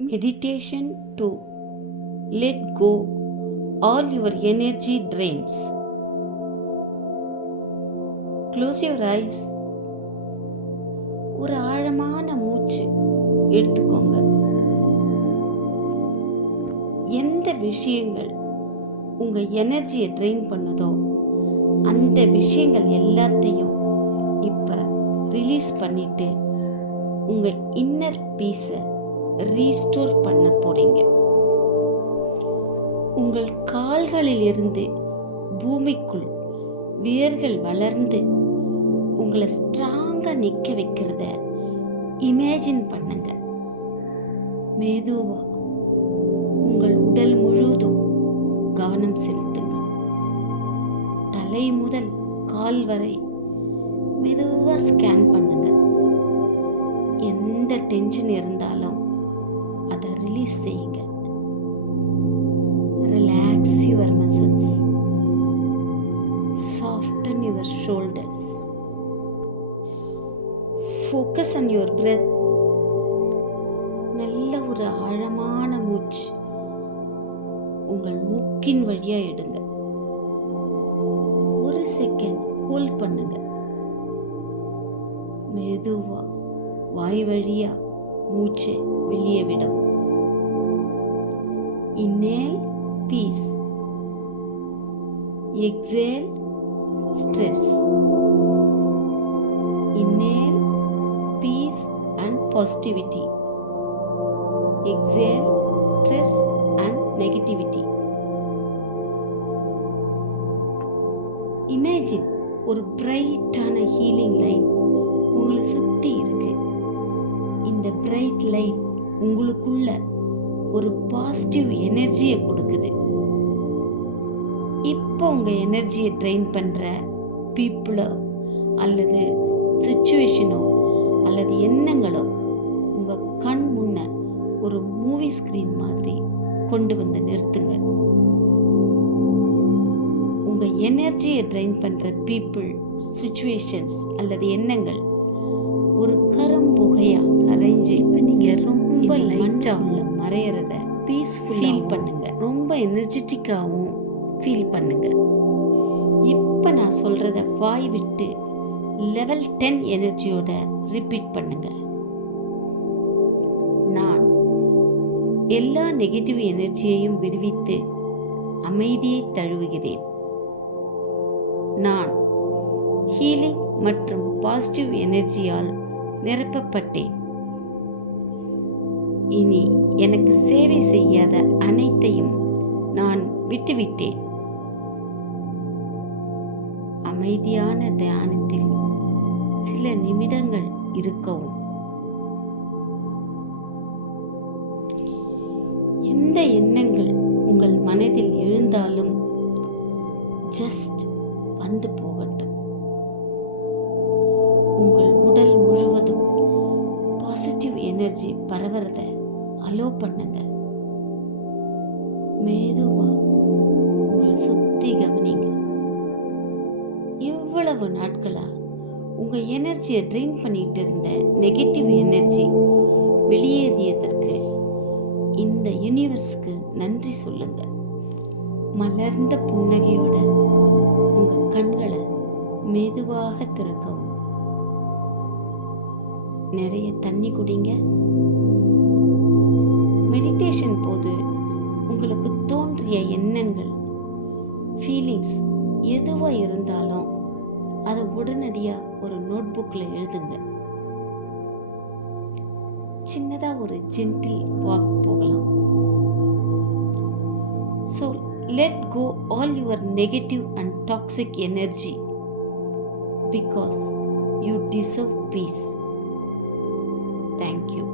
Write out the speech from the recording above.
Meditation to let go all your energy drains. Close your eyes. ஒரு ஆழமான மூச்சு எடுத்துக்கோங்க. எந்த விஷயங்கள் உங்க எனர்ஜியை ட்ரெயின் பண்ணுதோ அந்த விஷயங்கள் எல்லாத்தையும் இப்ப ரிலீஸ் பண்ணிட்டு உங்க இன்னர் பீஸை ரீஸ்டோர் பண்ண போறீங்க. உங்கள் கால்களில் இருந்து பூமிக்குள் வேர்கள் வளர்ந்து உங்களை ஸ்ட்ராங்கா நிற்க வைக்கிறத இமேஜின் பண்ணுங்க. மெதுவா உங்கள் உடல் முழுவதும் கவனம் செலுத்துங்க. தலை முதல் கால் வரை மெதுவா ஸ்கேன் பண்ணுங்க. எந்த டென்ஷன் இருந்தாலும் அதை ரிலீஸ் செய்யுங்க. Relax your muscles, soften your shoulders, focus on your breath. நல்ல ஒரு ஆழமான மூச்சு உங்கள் மூக்கின் வழியா எடுங்க. ஒரு செகண்ட் ஹோல்ட் பண்ணுங்க. மெதுவா வாய் வழியா மூச்சை வெளியே விடவும். Inhale peace, exhale stress. Inhale peace and positivity, exhale stress and negativity. Imagine ஒரு பிரைட்டான ஹீலிங் லைட் உங்களை சுத்தி இருக்கு. இந்த பிரைட் லைட் உங்களுக்குள்ள ஒரு பாசிட்டிவ் எனர்ஜியை கொடுக்குது. இப்போ உங்க எனர்ஜியை ட்ரெயின் பண்ற பீப்புளோ அல்லது சிச்சுவேஷனோ அல்லது எண்ணங்களோ உங்க கண் முன்ன ஒரு மூவி ஸ்கிரீன் மாதிரி கொண்டு வந்து நிறுத்துங்க. உங்க எனர்ஜியை ட்ரெயின் பண்ற பீப்புள், சிச்சுவேஷன்ஸ் அல்லது எண்ணங்கள் ஒரு கரும்புகையா கரைஞ்சு இப்ப நீங்க ரொம்ப லைட்டா உள்ள மறையறத பீஸ்ஃபுல் ஃபீல் பண்ணுங்க. ரொம்ப எனர்ஜெட்டிக்காவும் ஃபீல் பண்ணுங்க. இப்ப நான் சொல்றத வாய் விட்டு லெவல் 10 எனர்ஜியோட ரிப்பீட் பண்ணுங்க. நான் எல்லா நெகட்டிவ் எனர்ஜியையும் விடுவித்து அமைதியை தழுவுகிறேன். நான் ஹீலிங் மற்றும் பாசிட்டிவ் எனர்ஜியால் நிரப்பப்பட்டேன். இனி எனக்கு சேவை செய்யாத அனைத்தையும் நான் விட்டுவிட்டேன். அமைதியான தியானத்தில் சில நிமிடங்கள் இருக்கவும். எந்த எண்ணங்கள் உங்கள் மனதில் எழுந்தாலும் ஜஸ்ட் வந்து போகட்டும். உங்கள் உடல் முழுவதும் பாசிட்டிவ் எனர்ஜி பரவறத அலோ பண்ணுங்க. மெதுவா உங்களை சுத்தி கவனிங்க. இவ்வளவு நாட்களா உங்க எனர்ஜியை ட்ரெயின் பண்ணிட்டு இருந்த நெகட்டிவ் எனர்ஜி வெளியேறியதற்கு இந்த யூனிவர்ஸ்க்கு நன்றி சொல்லுங்க. மலர்ந்த புன்னகையோட உங்க கண்களை மெதுவாக திறக்கவும். நிறைய தண்ணி குடிங்க. மெடிடேஷன் போது உங்களுக்கு தோன்றிய எண்ணங்கள், ஃபீலிங்ஸ் எதுவா இருந்தாலும் அதை உடனடியா ஒரு நோட் புக்ல எழுதுங்க. சின்னதா ஒரு ஜென்டில் வாக் போகலாம். So let go all your negative and toxic energy because you deserve peace. Thank you.